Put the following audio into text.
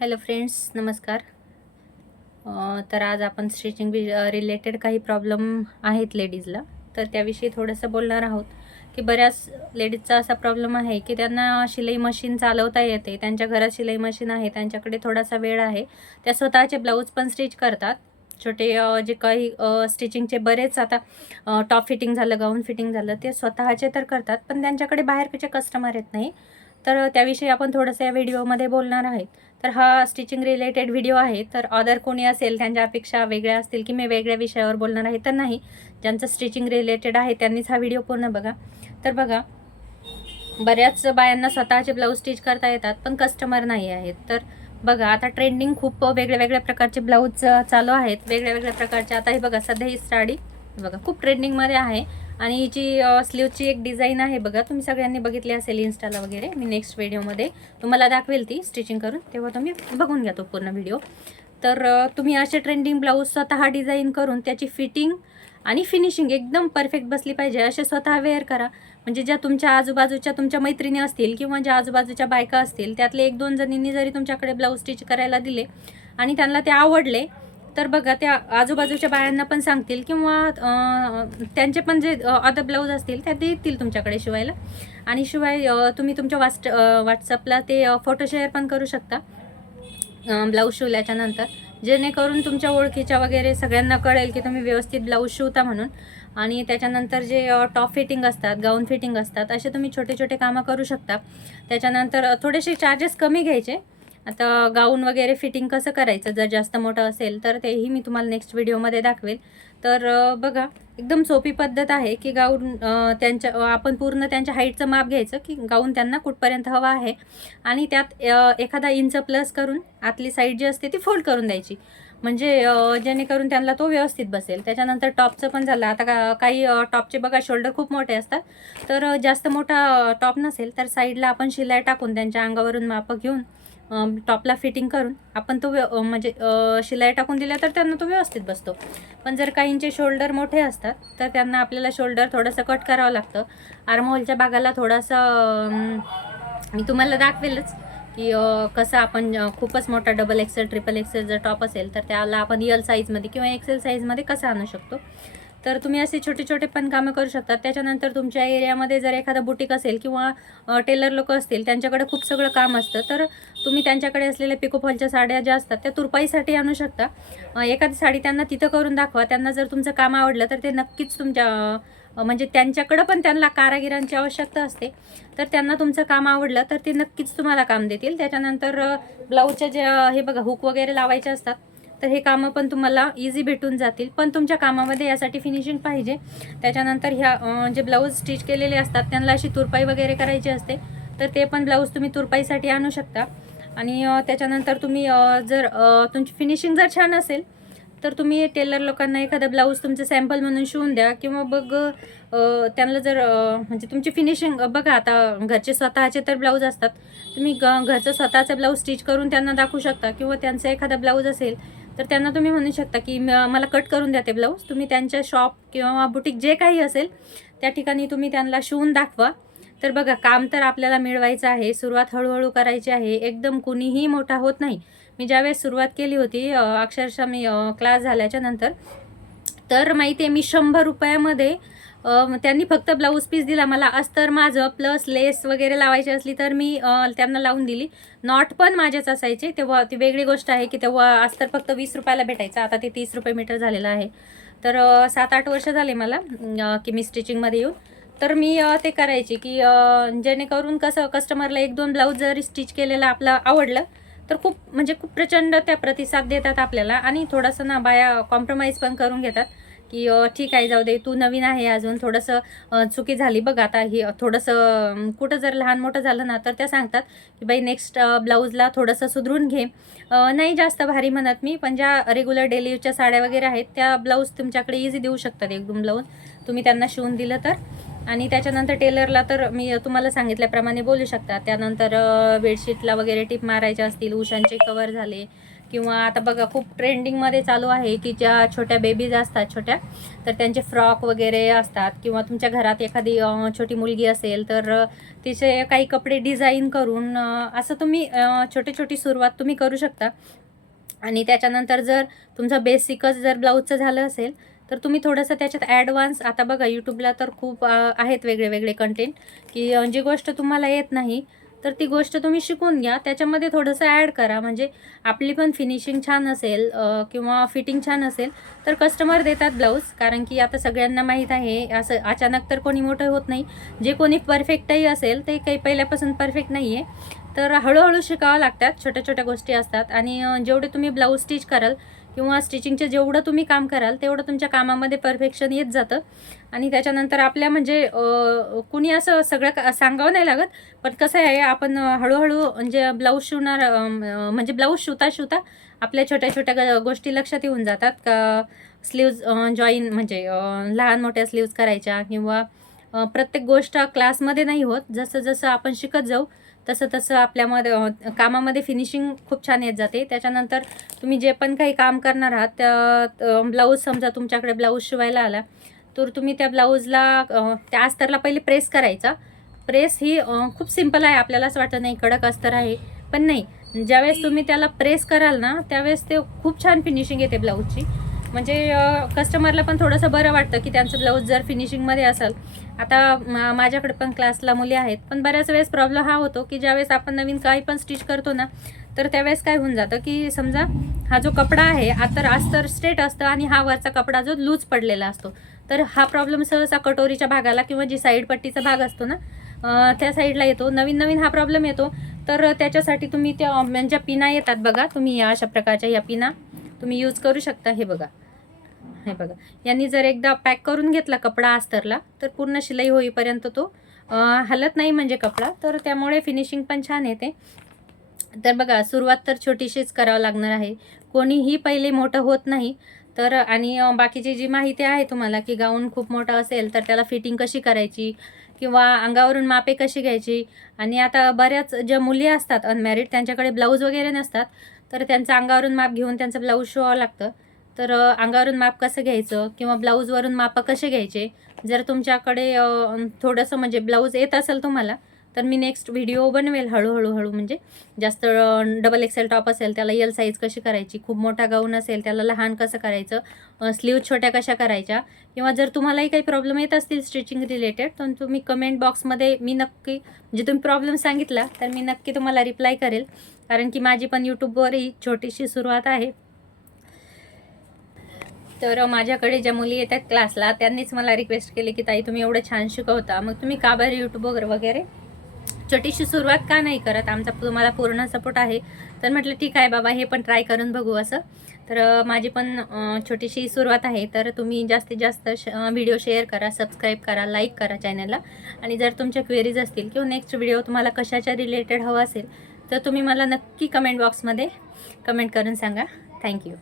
Hello friends नमस्कार. तर आज आपण स्टिचिंग रिलेटेड काही प्रॉब्लेम आहेत लेडीजला तर त्याविषयी थोडंसं बोलणार आहोत की बऱ्याच लेडीजचा असा प्रॉब्लेम आहे की त्यांना शिलाई मशीन चालवता येते त्यांच्या घरात शिलाई मशीन आहे त्यांच्याकडे थोडासा वेळ आहे. त्या स्वतःचे ब्लाऊज पण स्टिच करतात. छोटे जे काही स्टिचिंगचे बरेच आता टॉप फिटिंग झालं गाऊन फिटिंग झालं ते स्वतःचे तर करतात पण त्यांच्याकडे बाहेरचे कस्टमर येत नाही. तर त्याविषयी आपण थोडंसं या व्हिडिओमध्ये बोलणार आहेत. तर हा स्टिचिंग रिलेटेड व्हिडिओ आहे. तर अदर कोणी असेल त्यांच्या अपेक्षा वेगळ्या असतील की मी वेगळ्या विषयावर बोलणार आहे तर नाही. ज्यांचं स्टिचिंग रिलेटेड आहे त्यांनीच हा व्हिडिओ पूर्ण बघा. तर बघा बऱ्याच बायांना स्वतःचे ब्लाऊज स्टिच करता येतात पण कस्टमर नाही आहेत. तर बघा आता ट्रेंडिंग खूप वेगळ्या वेगळ्या प्रकारचे ब्लाऊज चालू आहेत. वेगळ्या वेगळ्या प्रकारचे आता हे बघा सध्या ही साडी बघा खूप ट्रेंडिंगमध्ये आहे. आणि हिची स्लीवची एक डिझाईन आहे बघा. तुम्ही सगळ्यांनी बघितली असेल इन्स्टाला वगैरे मी नेक्स्ट व्हिडिओमध्ये तुम्हाला दाखवेल ती स्टिचिंग करून. तेव्हा तुम्ही बघून घ्या तो पूर्ण व्हिडिओ तर तुम्ही असे ट्रेंडिंग ब्लाऊज स्वतः डिझाईन करून त्याची फिटिंग आणि फिनिशिंग एकदम परफेक्ट बसली पाहिजे. असे स्वतः वेअर करा. म्हणजे ज्या तुमच्या आजूबाजूच्या तुमच्या मैत्रिणी असतील किंवा ज्या आजूबाजूच्या बायका असतील त्यातले एक दोन जणींनी जरी तुमच्याकडे ब्लाऊज स्टिच करायला दिले आणि त्यांना ते आवडले तर बघा त्या आजूबाजूच्या बायांना पण सांगतील किंवा त्यांचे पण जे अदर ब्लाऊज असतील त्या देतील तुमच्याकडे शिवायला. आणि शिवाय तुम्ही तुमच्या वास्ट व्हॉट्सअपला ते फोटो शेअर पण करू शकता. ब्लाऊज शिवल्याच्या नंतर. जेणेकरून तुमच्या ओळखीच्या वगैरे सगळ्यांना कळेल की तुम्ही व्यवस्थित ब्लाऊज शिवता म्हणून. आणि त्याच्यानंतर जे टॉप फिटिंग असतात गाऊन फिटिंग असतात असे तुम्ही छोटे छोटे कामं करू शकता. त्याच्यानंतर थोडेसे चार्जेस कमी घ्यायचे. आता गाऊन वगैरे फिटिंग कसं करायचं? जर जास्त मोठं असेल तर तेही मी तुम्हाला नेक्स्ट व्हिडिओमध्ये दाखवेल. तर बघा एकदम सोपी पद्धत आहे की गाऊन त्यांच्या आपण पूर्ण त्यांच्या हाईटचं माप घ्यायचं की गाऊन त्यांना कुठपर्यंत हवा आहे. आणि त्यात एखादा इंच प्लस करून आतली साईड जी असते ती फोल्ड करून द्यायची. म्हणजे जेणेकरून त्यांना तो व्यवस्थित बसेल. त्याच्यानंतर टॉपचं पण झालं. आता का काही टॉपचे बघा शोल्डर खूप मोठे असतात. तर जास्त मोठा टॉप नसेल तर साईडला आपण शिलाई टाकून त्यांच्या अंगावरून मापं घेऊन टॉपला फिटिंग करून आपण तो व्य म्हणजे शिलाई टाकून दिला तर त्यांना तो व्यवस्थित बसतो. पण जर काहींचे शोल्डर मोठे असतात तर त्यांना आपल्याला शोल्डर थोडंसं कट करावं लागतं. आर्महोलच्या भागाला थोडासा मी तुम्हाला दाखवेलच की कसं आपण खूपच मोठा डबल एक्सेल ट्रिपल एक्सेल जर टॉप असेल तर त्याला आपण यल साईजमध्ये किंवा एक्सेल साईजमध्ये कसं आणू शकतो? तर तुम्ही असे छोटे छोटे पण कामं करू शकता. त्याच्यानंतर तुमच्या एरियामध्ये जर एखादा बुटीक असेल किंवा टेलर लोक असतील त्यांच्याकडे खूप सगळं काम असतं. तर तुम्ही त्यांच्याकडे असलेल्या पिकोफॉलच्या साड्या ज्या असतात त्या तुरपाईसाठी आणू शकता. एखादी साडी त्यांना तिथं करून दाखवा. त्यांना जर तुमचं काम आवडलं तर ते नक्कीच तुमच्या म्हणजे त्यांच्याकडं पण त्यांना कारागिरांची आवश्यकता असते. तर त्यांना तुमचं काम आवडलं तर ते नक्कीच तुम्हाला काम देतील. त्याच्यानंतर ब्लाऊजच्या ब्लाऊजचे जे हे बघा हुक वगैरे लावायचे असतात. तर हे कामं पण तुम्हाला इझी भेटून जातील. पण तुमच्या कामामध्ये यासाठी फिनिशिंग पाहिजे. त्याच्यानंतर ह्या जे ब्लाऊज स्टिच केलेले असतात त्यांना अशी तुरपाई वगैरे करायची असते. तर ते पण ब्लाऊज तुम्ही तुरपाईसाठी आणू शकता. आणि त्याच्यानंतर तुम्ही जर तुमची फिनिशिंग जर छान असेल तर तुम्ही टेलर लोकांना एखादा ब्लाऊज तुमचं सॅम्पल म्हणून शिवून द्या. किंवा बघ त्यांना जर म्हणजे तुमची फिनिशिंग बघा आता घरचे स्वतःचे तर ब्लाऊज असतात. तुम्ही ग घरचं स्वतःचा ब्लाऊज स्टिच करून त्यांना दाखवू शकता. किंवा त्यांचा एखादा ब्लाऊज असेल तर त्यांना तुम्ही म्हणू शकता की म- मला कट करून द्या ते ब्लाऊज तुम्ही त्यांच्या शॉप किंवा बुटीक जे काही असेल त्या ठिकाणी तुम्ही त्यांना शिवून दाखवा. तर बघा काम तर आपल्याला मिळवायचं आहे. सुरुवात हळूहळू करायची आहे. एकदम कुणीही मोठा होत नाही. मी ज्यावेळेस सुरुवात केली होती अक्षरशः मी क्लास झाल्याच्यानंतर तर माहिती आहे मी शंभर रुपयामध्ये त्यांनी फक्त ब्लाऊज पीस दिला मला. अस्तर माझं प्लस लेस वगैरे लावायची असली तर मी त्यांना लावून दिली. नॉट पण माझ्याच असायचे. तेव्हा ती वेगळी गोष्ट आहे की तेव्हा अस्तर फक्त वीस रुपयाला भेटायचं. आता ते तीस रुपये मीटर झालेलं आहे. तर सात आठ वर्ष झाले मला की मी स्टिचिंगमध्ये येऊन. तर मी ते करायचे की जेणेकरून कसं कस्टमरला एक दोन ब्लाऊज जरी स्टिच केलेलं आपलं आवडलं तर खूप म्हणजे खूप प्रचंड त्या प्रतिसाद देतात आपल्याला आणि थोडंसं ना बाया कॉम्प्रोमाइज पण करून घेतात. की ठीक आहे जाऊ दे तू नवीन आहे अजून थोडंसं चुकी झाली बघ आता ही थोडंसं कुठं जर लहान मोठं झालं ना तर त्या सांगतात की बाई नेक्स्ट ब्लाऊजला थोडंसं सुधरून घे. नाही जास्त भारी म्हणत मी पण ज्या रेग्युलर डेली यूजच्या साड्या वगैरे आहेत त्या ब्लाऊज तुमच्याकडे इझी देऊ शकतात एकदम ब्लाऊज. तुम्ही त्यांना शिवून दिलं तर. आणि त्याच्यानंतर टेलरला तर मी तुम्हाला सांगितल्याप्रमाणे बोलू शकता. त्यानंतर बेडशीटला वगैरे टिप मारायच्या असतील उशांचे कवर झाले किंवा आता बघा खूप ट्रेंडिंगमध्ये चालू आहे की ज्या छोट्या बेबीज असतात छोट्या तर त्यांचे फ्रॉक वगैरे असतात किंवा तुमच्या घरात एखादी छोटी मुलगी असेल तर तिचे काही कपडे डिझाईन करून असं तुम्ही छोटी छोटी सुरुवात तुम्ही करू शकता. आणि त्याच्यानंतर जर तुमचं बेसिकच जर ब्लाऊजचं झालं असेल तर तुम्ही थोडंसं त्याच्यात ॲडव्हान्स आता बघा यूट्यूबला तर खूप आहेत वेगळे वेगळे कंटेंट की जी गोष्ट तुम्हाला येत नाही तर ती गोष्ट तुम्ही शिकून घ्या. त्याच्यामध्ये थोडंसं ॲड करा. म्हणजे आपली पण फिनिशिंग छान असेल किंवा फिटिंग छान असेल तर कस्टमर देतात ब्लाऊज कारण की आता सगळ्यांना माहीत आहे असं अचानक तर कोणी मोठं होत नाही. जे कोणी परफेक्टही असेल ते काही पहिल्यापासून परफेक्ट नाही आहे तर हळूहळू शिकावं लागतात. छोट्या छोट्या गोष्टी असतात. आणि जेवढे तुम्ही ब्लाऊज स्टिच कराल किंवा स्टिचिंगचे जेवढं तुम्ही काम कराल तेवढं तुमच्या कामामध्ये परफेक्शन येत जातं. आणि त्याच्यानंतर आपल्या म्हणजे कुणी असं सगळं का सांगावं नाही लागत पण कसं आहे आपण हळूहळू म्हणजे ब्लाऊज शिवणार म्हणजे ब्लाऊज शिवता शिवता आपल्या छोट्या छोट्या ग- गोष्टी लक्षात येऊन जातात. का स्लीव्ज जॉईन म्हणजे लहान मोठ्या स्लीव्ज करायच्या किंवा प्रत्येक गोष्ट क्लासमध्ये नाही होत. जसं जसं आपण शिकत जाऊ तसं तसं आपल्यामध्ये कामामध्ये फिनिशिंग खूप छान येत जाते. त्याच्यानंतर तुम्ही जे पण काही काम करणार आहात त्या ब्लाऊज समजा तुमच्याकडे ब्लाऊज शिवायला आला तर तुम्ही त्या ब्लाऊजला त्या अस्तरला पहिले प्रेस करायचा. प्रेस ही खूप सिंपल आहे. आपल्याला असं वाटतं नाही कडक अस्तर आहे. पण नाही. ज्यावेळेस तुम्ही त्याला प्रेस कराल ना त्यावेळेस ते खूप छान फिनिशिंग येते ब्लाऊजची म्हणजे कस्टमरला पण थोडंसं बरं वाटतं की त्यांचं ब्लाऊज जर फिनिशिंगमध्ये असेल. आता माझ्याकडे पण क्लासला मुली आहेत पण बऱ्याच वेळेस प्रॉब्लेम हा होतो की ज्यावेळेस आपण नवीन काही पण स्टिच करतो ना तर त्यावेळेस काय होऊन जातं की समजा हा जो कपडा आहे आत्ता आज तर स्ट्रेट असतं आणि हा वरचा कपडा जो लूज पडलेला असतो. तर हा प्रॉब्लेम सहसा कटोरीच्या भागाला किंवा जी साईड पट्टीचा भाग असतो ना त्या साईडला येतो. नवीन नवीन हा प्रॉब्लेम येतो. तर त्याच्यासाठी तुम्ही त्या म्हणजे ज्या पिना येतात बघा तुम्ही या अशा प्रकारच्या या पिना तुम्ही यूज करू शकता हे बघा. हे बघा. यांनी जर एकदा पॅक करून घेतला कपडा अस्तरला तर पूर्ण शिलाई होईपर्यंत तो हलत नाही म्हणजे कपडा तर त्यामुळे फिनिशिंग पण छान येते. तर बघा सुरुवात तर छोटीशीच करावं लागणार आहे. कोणीही पहिले मोठं होत नाही. तर आणि बाकीची जी माहिती आहे तुम्हाला की गाऊन खूप मोठं असेल तर त्याला फिटिंग कशी करायची किंवा अंगावरून मापे कशी घ्यायची? आणि आता बऱ्याच ज्या मुली असतात अनमॅरिड त्यांच्याकडे ब्लाऊज वगैरे नसतात तर त्यांचं अंगावरून माप घेऊन त्यांचं ब्लाऊज शिवावं लागतं. तर अंगावरून माप कसं घ्यायचं किंवा ब्लाऊजवरून मापं कसे घ्यायचे? जर तुमच्याकडे थोडंसं म्हणजे ब्लाऊज येत असेल तुम्हाला तर मी नेक्स्ट व्हिडिओ बनवेल हळूहळू हळू म्हणजे. जास्त डबल एक्सेल टॉप असेल त्याला यल साईज कशी करायची? खूप मोठा गाऊन असेल त्याला लहान कसं करायचं? स्लीव छोट्या कशा करायच्या? किंवा जर तुम्हालाही काही प्रॉब्लेम येत असतील स्टिचिंग रिलेटेड तर तुम्ही कमेंट बॉक्समध्ये मी नक्की म्हणजे तुम्ही प्रॉब्लेम सांगितला तर मी नक्की तुम्हाला रिप्लाय करेल. कारण की माझी पण यूट्यूबवरही छोटीशी सुरुवात आहे. तर माझ्याकडे ज्या मुली येतात क्लासला त्यांनीच मला रिक्वेस्ट केली की ताई तुम्ही एवढं छान शिकवता. मग तुम्ही का बरं यूट्यूब वगैरे वगैरे? छोटीशी सुरुवात का नाही करत? आमचा तुम्हाला पूर्ण सपोर्ट आहे. तर म्हटलं ठीक आहे बाबा हे पण ट्राय करून बघू असं. तर माझी पण छोटीशी सुरुवात आहे. तर तुम्ही जास्तीत जास्त श व्हिडिओ शेअर करा सबस्क्राईब करा लाईक करा चॅनलला आणि जर तुमच्या क्वेरीज असतील किंवा नेक्स्ट व्हिडिओ तुम्हाला कशाच्या रिलेटेड हवा असेल तर तुम्ही मला नक्की कमेंट बॉक्समध्ये कमेंट करून सांगा. थँक्यू